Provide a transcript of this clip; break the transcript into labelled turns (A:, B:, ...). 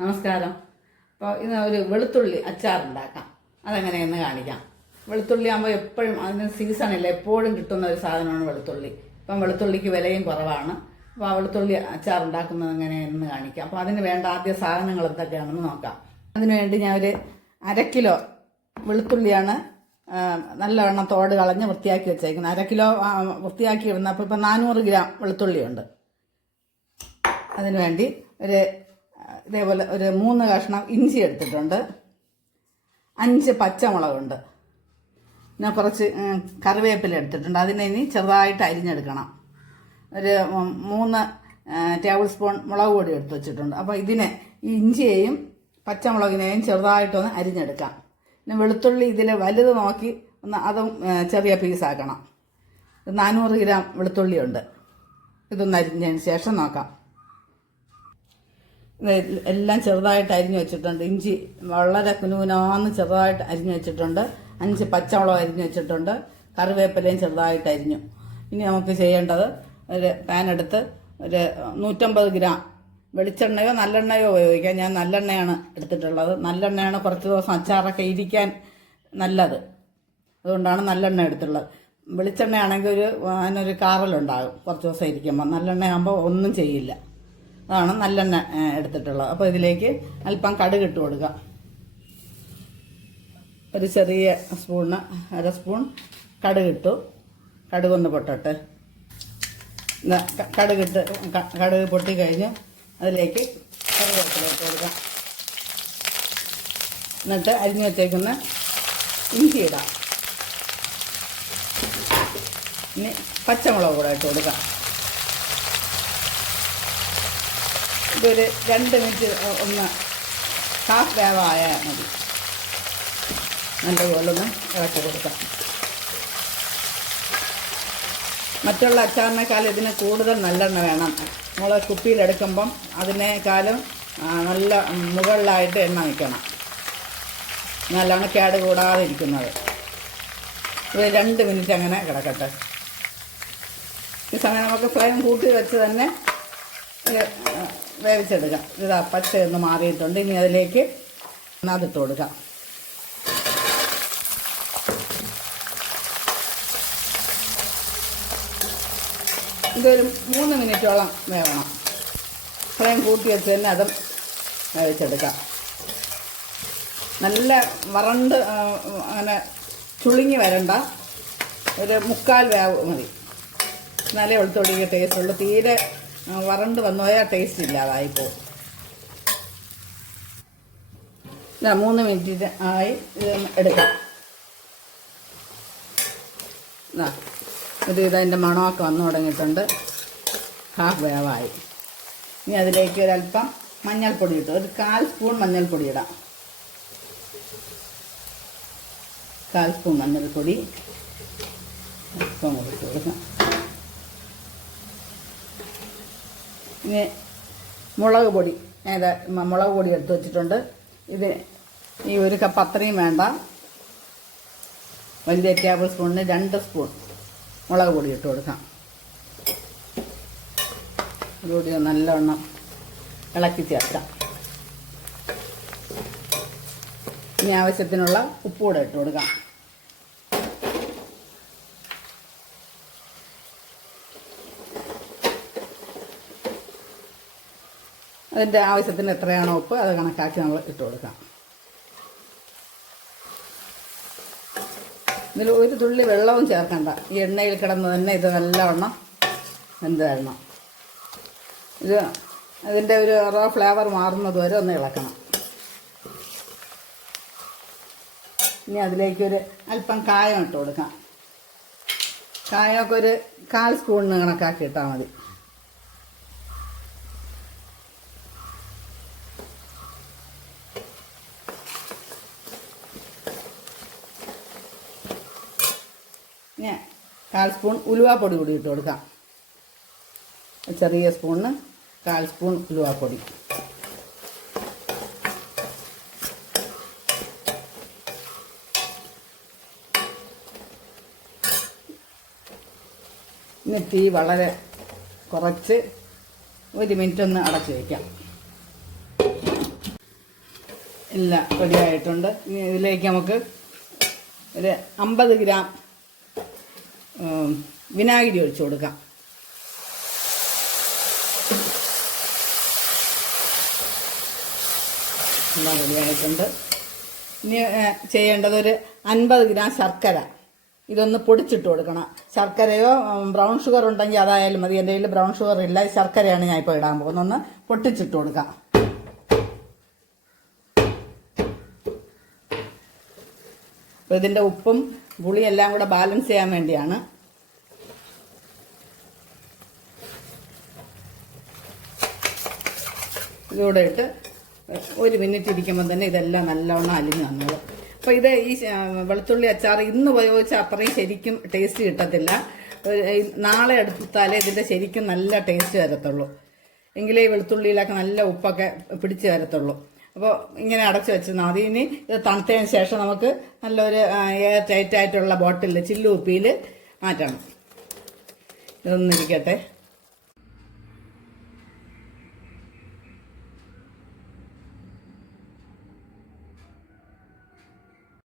A: നമസ്കാരം. അപ്പോൾ ഇന്ന് ഒരു വെളുത്തുള്ളി അച്ചാർ ഉണ്ടാക്കാം. അതെങ്ങനെയെന്ന് കാണിക്കാം. വെളുത്തുള്ളി ആകുമ്പോൾ എപ്പോഴും അതിന് സീസണില്ല എപ്പോഴും കിട്ടുന്ന ഒരു സാധനമാണ് വെളുത്തുള്ളി. ഇപ്പം വെളുത്തുള്ളിക്ക് വിലയും കുറവാണ്. അപ്പോൾ ആ വെളുത്തുള്ളി അച്ചാർ ഉണ്ടാക്കുന്നത് എങ്ങനെയെന്ന് കാണിക്കാം. അപ്പോൾ അതിന് വേണ്ട ആദ്യ സാധനങ്ങൾ എന്തൊക്കെയാണെന്ന് നോക്കാം. അതിനുവേണ്ടി ഞാൻ ഒരു അര കിലോ വെളുത്തുള്ളിയാണ് നല്ലവണ്ണം തോട് കളഞ്ഞ് വൃത്തിയാക്കി വെച്ചേക്കുന്നത്. അര കിലോ വൃത്തിയാക്കി ഇടുന്ന അപ്പോൾ ഇപ്പം നാനൂറ് ഗ്രാം വെളുത്തുള്ളിയുണ്ട്. അതിനുവേണ്ടി ഒരു ഇതേപോലെ ഒരു മൂന്ന് കഷ്ണം ഇഞ്ചി എടുത്തിട്ടുണ്ട്. അഞ്ച് പച്ചമുളകുണ്ട്. പിന്നെ കുറച്ച് കറിവേപ്പില എടുത്തിട്ടുണ്ട്. അതിനെ ഇനി ചെറുതായിട്ട് അരിഞ്ഞെടുക്കണം. ഒരു മൂന്ന് ടേബിൾ സ്പൂൺ മുളക് പൊടി എടുത്ത് വെച്ചിട്ടുണ്ട്. അപ്പോൾ ഇതിനെ ഈ ഇഞ്ചിയെയും പച്ചമുളകിനെയും ചെറുതായിട്ടൊന്ന് അരിഞ്ഞെടുക്കാം. പിന്നെ വെളുത്തുള്ളി ഇതിൽ വലുത് നോക്കി ഒന്ന് അതും ചെറിയ പീസാക്കണം നാനൂറ് ഗ്രാം വെളുത്തുള്ളിയുണ്ട്. ഇതൊന്ന് അരിഞ്ഞതിന് ശേഷം നോക്കാം. എല്ലാം ചെറുതായിട്ട് അരിഞ്ഞു വെച്ചിട്ടുണ്ട്. ഇഞ്ചി വളരെ കുനുകുനാന്ന് ചെറുതായിട്ട് അരിഞ്ഞു വെച്ചിട്ടുണ്ട്. അഞ്ച് പച്ചമുളക് അരിഞ്ഞു വെച്ചിട്ടുണ്ട്. കറിവേപ്പിലയും ചെറുതായിട്ട് അരിഞ്ഞു. ഇനി നമുക്ക് ചെയ്യേണ്ടത് ഒരു പാൻ എടുത്ത് ഒരു നൂറ്റമ്പത് ഗ്രാം വെളിച്ചെണ്ണയോ നല്ലെണ്ണയോ ഉപയോഗിക്കാം. ഞാൻ നല്ലെണ്ണയാണ് എടുത്തിട്ടുള്ളത്. നല്ലെണ്ണയാണ് കുറച്ച് ദിവസം അച്ചാറൊക്കെ ഇരിക്കാൻ നല്ലത്. അതുകൊണ്ടാണ് നല്ലെണ്ണ എടുത്തുള്ളത് വെളിച്ചെണ്ണയാണെങ്കിൽ ഒരു അതിനൊരു കാറലുണ്ടാകും. കുറച്ച് ദിവസം ഇരിക്കുമ്പോൾ നല്ലെണ്ണയാകുമ്പോൾ ഒന്നും ചെയ്യില്ല. അതാണ് നല്ലെണ്ണ എടുത്തിട്ടുള്ളത്. അപ്പോൾ ഇതിലേക്ക് അല്പം കടുക് ഇട്ട് കൊടുക്കുക ഒരു ചെറിയ സ്പൂണ് അര സ്പൂൺ കടുക് ഇട്ടു. കടുകൊന്ന് പൊട്ടട്ടെ. കടുകിട്ട് കടുക് പൊട്ടി കഴിഞ്ഞ് അതിലേക്ക് കറിവേപ്പില ഇട്ട് കൊടുക്കാം. എന്നിട്ട് അരിഞ്ഞു വെച്ചേക്കുന്ന ഇഞ്ചി ഇടാം. ഇനി പച്ചമുളക് കൂടെ ഇട്ട് കൊടുക്കാം. ഇതൊരു രണ്ട് മിനിറ്റ് ഒന്ന് ഹാഫ് വേവായാൽ മതി. നല്ലപോലെ ഒന്ന് ഇളക്കി കൊടുക്കാം. മറ്റുള്ള അച്ചാറിനേക്കാൾ ഇതിന് കൂടുതൽ നല്ലെണ്ണ വേണം. നമ്മൾ കുപ്പിയിലെടുക്കുമ്പം അതിനേക്കാളും നല്ല മുകളിലായിട്ട് എണ്ണ നിൽക്കണം നല്ലോണം കേട് കൂടാതെ ഇരിക്കുന്നത് ഇത് രണ്ട് മിനിറ്റ് അങ്ങനെ കിടക്കട്ടെ. ഈ സമയം നമുക്ക് ഫ്ലെയിം കൂട്ടി വെച്ച് തന്നെ വേവിച്ചെടുക്കാം. ഇതാ പച്ചയൊന്ന് മാറിയിട്ടുണ്ട്. ഇനി അതിലേക്ക് അതിട്ട് കൊടുക്കാം. ഇതൊരു മൂന്ന് മിനിറ്റോളം വേവണം. ഫ്ലെയിം കൂട്ടി വെച്ച് തന്നെ അതും വേവിച്ചെടുക്കാം. നല്ല വറണ്ട് അങ്ങനെ ചുളിങ്ങി വരണ്ട. ഒരു മുക്കാൽ വേവ് മതി. നല്ല വെളുത്തുള്ളിക്ക് ടേസ്റ്റ് ഉള്ളൂ. തീരെ വറണ്ട് വന്നു പോയാൽ ടേസ്റ്റ് ഇല്ലാതായിപ്പോവും ഇതാ മൂന്ന് മിനിറ്റ് ആയി എടുക്കാം. ഇതാ ഒരു ഇതതിന്റെ മണമൊക്കെ വന്നു തുടങ്ങിയിട്ടുണ്ട്. ഹാഫ് വേവായി. ഇനി അതിലേക്ക് ഒരല്പം മഞ്ഞൾപ്പൊടി ഇട്ടു. ഒരു കാൽ സ്പൂൺ മഞ്ഞൾപ്പൊടി ഇടാം. കാൽ സ്പൂൺ മഞ്ഞൾപ്പൊടി. അല്പം കൂടി ഇട്ട് കൊടുക്കാം. ഇനി മുളക് പൊടി മ- മുളക് പൊടി എടുത്ത് വെച്ചിട്ടുണ്ട്. ഇത് ഈ ഒരു കപ്പ് അത്രയും വേണ്ട. വലിയ ടേബിൾ സ്പൂണിന് രണ്ട് സ്പൂൺ മുളക് പൊടി ഇട്ട് കൊടുക്കാം. അതുകൂടി നല്ലവണ്ണം ഇളക്കി ചേർക്കാം. ഇനി ആവശ്യത്തിനുള്ള ഉപ്പ് കൂടെ ഇട്ട് കൊടുക്കാം. അതിന്റെ ആവശ്യത്തിന് എത്രയാണോ ഉപ്പ് അത് കണക്കാക്കി നമ്മൾ ഇട്ട് കൊടുക്കാം. ഇതിൽ ഒരു തുള്ളി വെള്ളവും ചേർക്കണ്ട. ഈ എണ്ണയിൽ കിടന്ന് തന്നെ ഇത് നല്ലവണ്ണം വെന്ത് തരണം ഇത് അതിന്റെ ഒരു റോ ഫ്ലേവർ മാറുന്നത് വരെ ഒന്ന് ഇളക്കണം. ഇനി അതിലേക്കൊരു അല്പം കായം ഇട്ട് കൊടുക്കാം. കായമൊക്കെ ഒരു കാൽ സ്പൂണിന് കണക്കാക്കി ഇട്ടാൽ മതി. ഇനി കാൽ സ്പൂൺ ഉലുവാപ്പൊടി കൂടി ഇട്ട് കൊടുക്കാം. ചെറിയ സ്പൂണിന് കാൽ സ്പൂൺ ഉലുവാപ്പൊടി. ഇനി തീ വളരെ കുറച്ച് ഒരു മിനിറ്റ് ഒന്ന് അടച്ച് വയ്ക്കാം എല്ലാം റെഡിയായിട്ടുണ്ട് ഇനി ഇതിലേക്ക് നമുക്ക് ഒരു അമ്പത് ഗ്രാം വിനാഗിരി ഒഴിച്ചു കൊടുക്കാം. എല്ലാം റെഡി ആയിട്ടുണ്ട് ഇനി ചെയ്യേണ്ടത് ഒരു അൻപത് ഗ്രാം ശർക്കര. ഇതൊന്ന് പൊടിച്ചിട്ട് കൊടുക്കണം. ശർക്കരയോ ബ്രൗൺ ഷുഗർ ഉണ്ടെങ്കിൽ അതായാലും മതി. എന്റെ കയ്യിൽ ബ്രൗൺ ഷുഗർ ഇല്ല. ശർക്കരയാണ് ഞാൻ ഇപ്പോൾ ഇടാൻ പോകുന്നത്. ഒന്ന് പൊട്ടിച്ചിട്ട് കൊടുക്കാം. അപ്പോൾ ഇതിന്റെ ഉപ്പും ഗുളിയെല്ലാം കൂടെ ബാലൻസ് ചെയ്യാൻ വേണ്ടിയാണ് ഇതൂടെ ഇട്ട് ഒരു മിനിറ്റ് ഇരിക്കുമ്പോൾ തന്നെ ഇതെല്ലാം നല്ലവണ്ണം അലിഞ്ഞു വന്നത് അപ്പോൾ ഇത് ഈ വെളുത്തുള്ളി അച്ചാർ ഇന്ന് ഉപയോഗിച്ച അത്രയും ശരിക്കും ടേസ്റ്റ് കിട്ടത്തില്ല. നാളെ എടുത്താലേ ഇതിന്റെ ശരിക്കും നല്ല ടേസ്റ്റ് വരത്തുള്ളൂ. എങ്കിലേ വെളുത്തുള്ളിയിലൊക്കെ നല്ല ഉപ്പൊക്കെ പിടിച്ച് വരത്തുള്ളൂ. അപ്പോൾ ഇങ്ങനെ അടച്ചു വെച്ച് മതി. ഇനി ഇത് തണുത്തതിന് ശേഷം നമുക്ക് നല്ലൊരു എയർ ടൈറ്റായിട്ടുള്ള ബോട്ടിലിൽ ചില്ലുപ്പിയിൽ മാറ്റണം. ഇതൊന്നിരിക്കട്ടെ